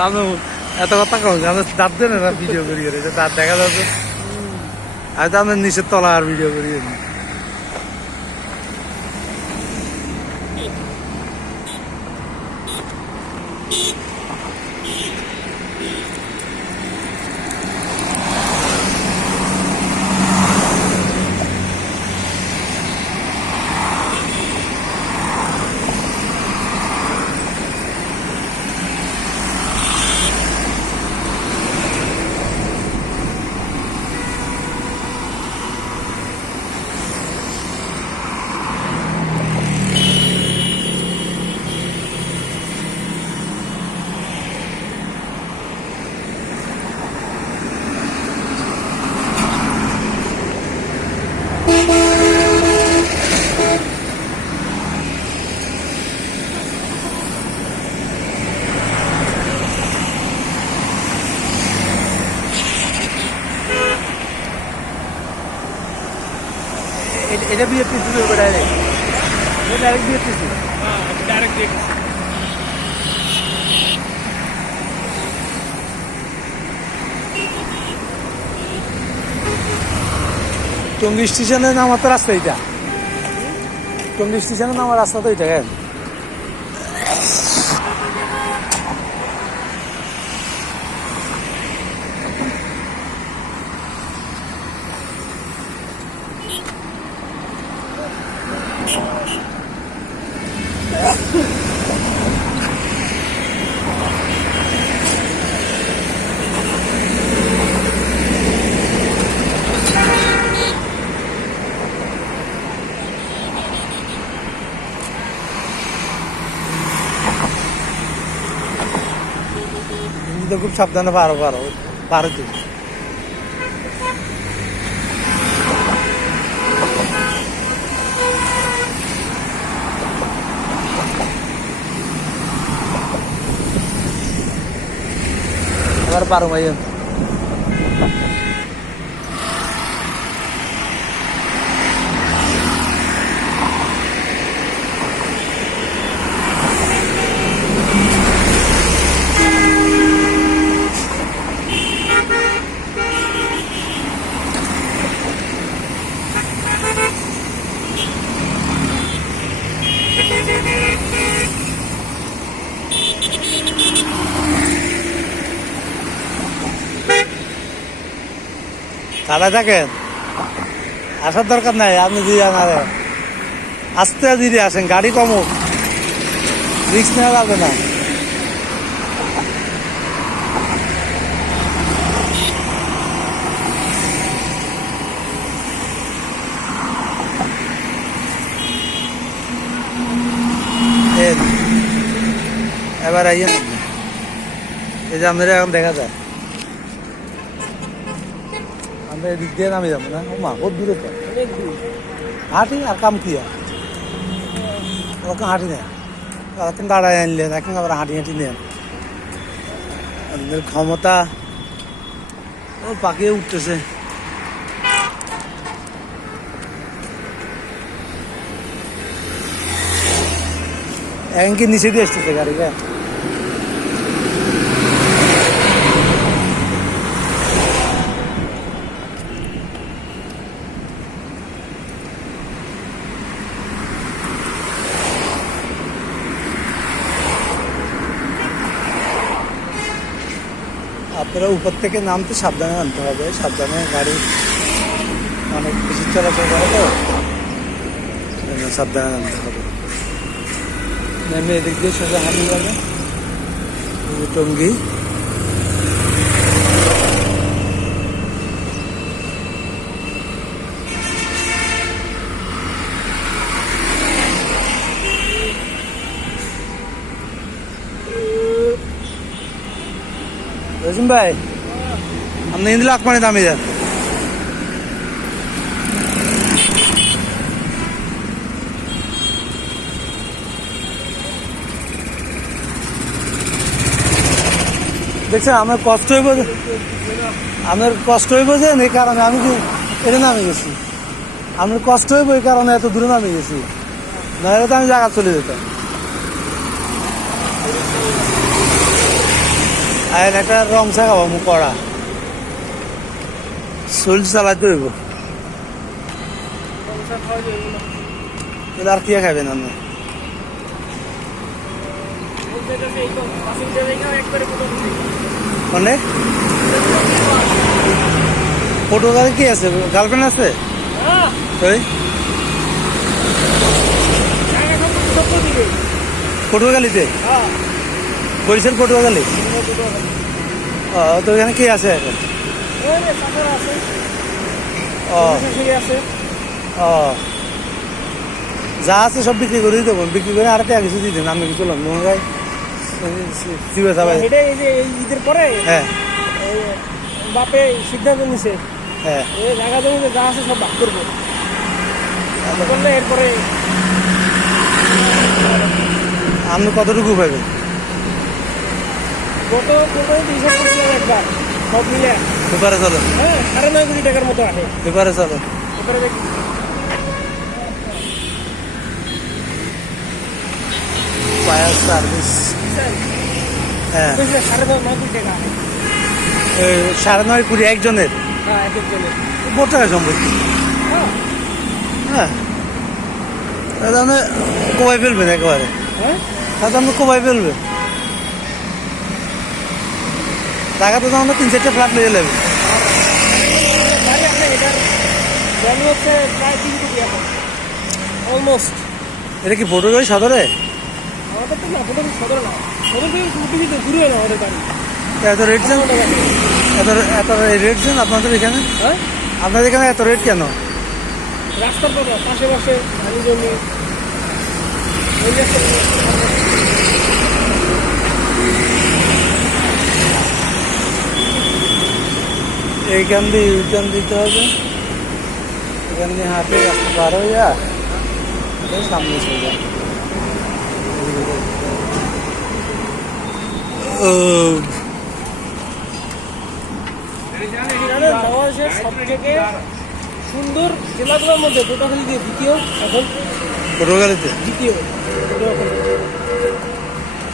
আমি এত কথা কম আমি দাঁত দেন না ভিডিও করি দাঁত দেখা যাচ্ছে আমি তো আমি নিচের তলা আর ভিডিও করি এটা বিএফটিসি হবে ডাইরেক্ট এটা ডাইরেক্ট বিএফটিসি ডাইরেক্ট দেখেছি টঙ্গি স্টেশনে নামার রাস্তা এটা টঙ্গি স্টেশনে নামার রাস্তা তো এটা কেন তুমি তো খুব সাবধানে পারো পারো পারো তুই চালাই থাকেন? আসার দরকার নাই, আপনি দিয়ে আনারে আস্তে ধীরে আসেন, গাড়ি কমুক। রিক্স নেওয়া যাবে না। এবার আইয়েন। এই যে আমাদের এখন দেখা যায়। দিয়ে নামে যাব না। মা বহুত দূরে তো। হাঁটি আর কাম কি আর? ওরকম হাঁটি নেন এখন দাঁড়ায় আনলেন এখন আবার হাঁটি হাঁটি নেন ক্ষমতা ও পাকিয়ে উঠতেছে। এখন কি নিচে দিয়ে আসতেছে গাড়িটা আপনারা উপর থেকে নামতে সাবধানে নামতে হবে। সাবধানে গাড়ি অনেক বেশি চলাচল করে তো সাবধানে নামতে হবে। নেমে এদিক দিয়ে সোজা হারিয়ে যাবে। টঙ্গি। রহিম ভাই, আপনি ইন্দিলা আকমানি দামি যান দেখছেন, আমার কষ্ট হইব আমার কষ্ট হইব যে, এই কারণে আমি কি এটা নামে গেছি। আমার কষ্ট হইব এই কারণে এত দূরে নামে গেছি। নাহলে তো আমি জায়গা চলে যেতাম। আর একটা রং চা খাব মোক করা চুল এগুলো। তাহলে আর কি খাবেন আপনি। মানে? পটুয়ালে কি আছে? গার্লফ্রেন্ড আছে? ওই জায়গা সব বরিশাল পটুয়াখালী? ও তো এখানে কি আছে এখন? ও। ও। যা আছে সব বিক্রি করে দেবো। বিক্রি করে আর টাকা কিছু দিয়ে দেন আমি কিছু লোক মনে দিবে সবাই ঈদের পরে হ্যাঁ। বাপে সিদ্ধান্ত নিছে। হ্যাঁ। এই জায়গা জমিতে যা আছে সব ভাগ করব। করলে এরপরে আপনি কতটুকু পাবেন গত কোথাও হিসাব করছিলাম একবার সব মিলে। পেপারে চলো। হ্যাঁ সাড়ে নয় কোটি টাকার মতো আসে। পেপারে চলো। এবারে দেখি। Fire service. হ্যাঁ। সাড়ে নয় নয় কোটি টাকা সাড়ে নয় কুড়ি একজনের? হ্যাঁ এক একজনের। বহু টাকা সম্পত্তি হ্যাঁ। হ্যাঁ। তাহলে কোবাই ফেলবেন একেবারে? হ্যাঁ? তাহলে আপনি কোবাই ফেলবেন? টাকা তো আমরা তিন চারটে ফ্ল্যাট নিয়ে অলমোস্ট এটা কি ফটোগ্রাফি সদরে? আমাদের তো না ফটো সদর না। সদর থেকে তো না আমাদের বাড়ি। এত রেট দেন এত এত রেট দেন আপনাদের এখানে? হ্যাঁ? আপনাদের এখানে এত রেট কেন? রাস্তার পাশে পাশে জমি এইখান দিয়ে ইউটার্ন দিতে হবে। এখান দিয়ে হাঁটে রাস্তা পার হয়ে যা সামনে সোজা ও। বাংলাদেশের সব থেকে সুন্দর জেলাগুলোর মধ্যে দ্বিতীয় এখন? পটুয়াখালীতে? দ্বিতীয় পটুয়াখালী।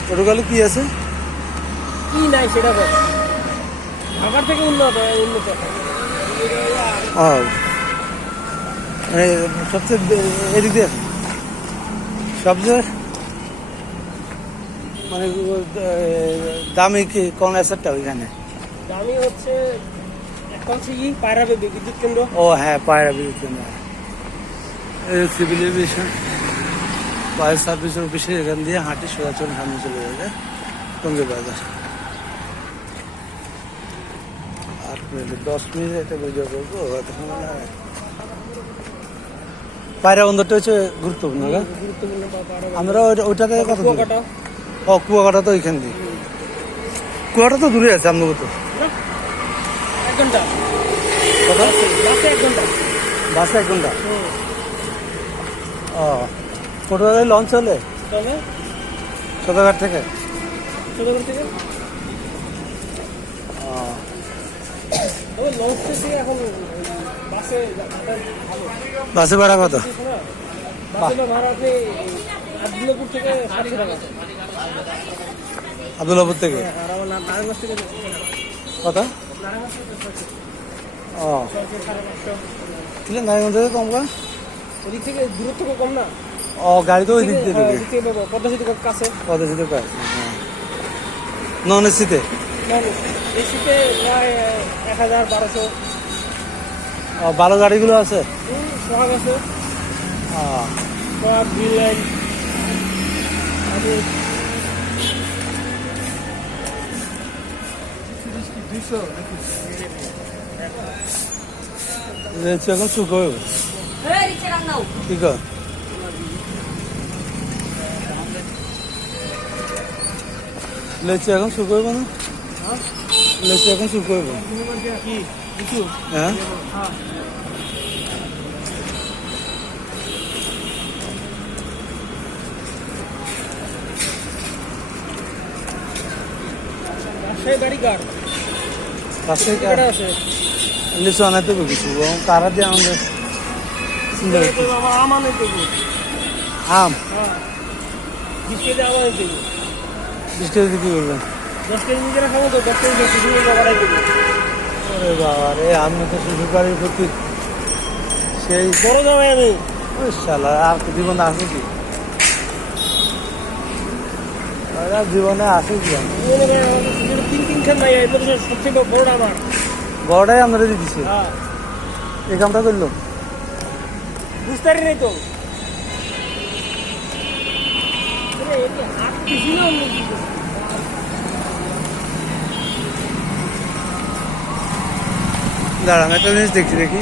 পটুয়াখালী কি আছে? কি নাই সেটা বল। ঢাকার থেকে উন্নত উন্নত। ও সবচেয়ে এদিক দিয়ে সবচেয়ে মানে দামি কি কোন অ্যাসেটটা ওইখানে? দামি হচ্ছে এখন কি পায়রা বিদ্যুৎ কেন্দ্র। ও হ্যাঁ পায়রা বিদ্যুৎ কেন্দ্র। সিভিল এভিয়েশন ফায়ার সার্ভিস অফিসে এখান দিয়ে হাঁটি সোজাচল সামনে চলে যাবে টঙ্গি বাজার। মিনিট দশ মিনিট একটা ভিডিও করব পায়রা বন্দরটা হচ্ছে গুরুত্বপূর্ণ আমরা ওইটা- ওইটা থেকে কুয়াকাটা। ও কুয়াকাটা তো ওইখান দিয়ে। কুয়াটা তো দূরে আছে আপনার তো। এক ঘণ্টা। কত? বাসে এক ঘণ্টা। বাসে এক ঘণ্টা? ও পটুয়াখালী লঞ্চ চলে তবে? সদরঘাট থেকে? ছোটবেলা থেকে ও তবে লঞ্চ থেকে এখন ওই বাসে ভাড়া কত? আবদুল্লাপুর থেকে। কত। ও। নারায়ণগঞ্জ থেকে কম কম ওদিক থেকে দূরত্ব কম না ও গাড়ি তো ওই দিক হ্যাঁ, ঢুকে। ওদিক পদ্মা সেতু কাছে পারে নন এসিতে? এসিতে প্রায় এক হাজার বারোশো। ও ভালো গাড়িগুলো আছে? সোহাগ আছে। সোহাগ গ্রিন লাইন এখন শুকো কি কর? লেচু এখন না? লেচু এখন শুকোইব কি কিছু হ্যাঁ লিচু আনাইতে কিছু কারা দিয়ে আমাদের আম হ্যাঁ। বিশ কেজি কি করবেন দশ কেজি নিজেরা খাব তো দশ কেজি শিশু বাবারাই করব ওরে বাবা রে আমি তো প্রতি সেই বড় জামাই আমি। ওই শালা আর তো জীবনে আছে কি জীবনে আছে কি শিশুর তিন তিন নাই সবচেয়ে বড় আমার। বড়টাই আমরা দিয়ে দিছি। হ্যাঁ। এই কামটা করল। বুঝতে পারি নাই তো হাত কিছু না অন্য কিছু। দাঁড়ান একটা জিনিস দেখছি দেখি।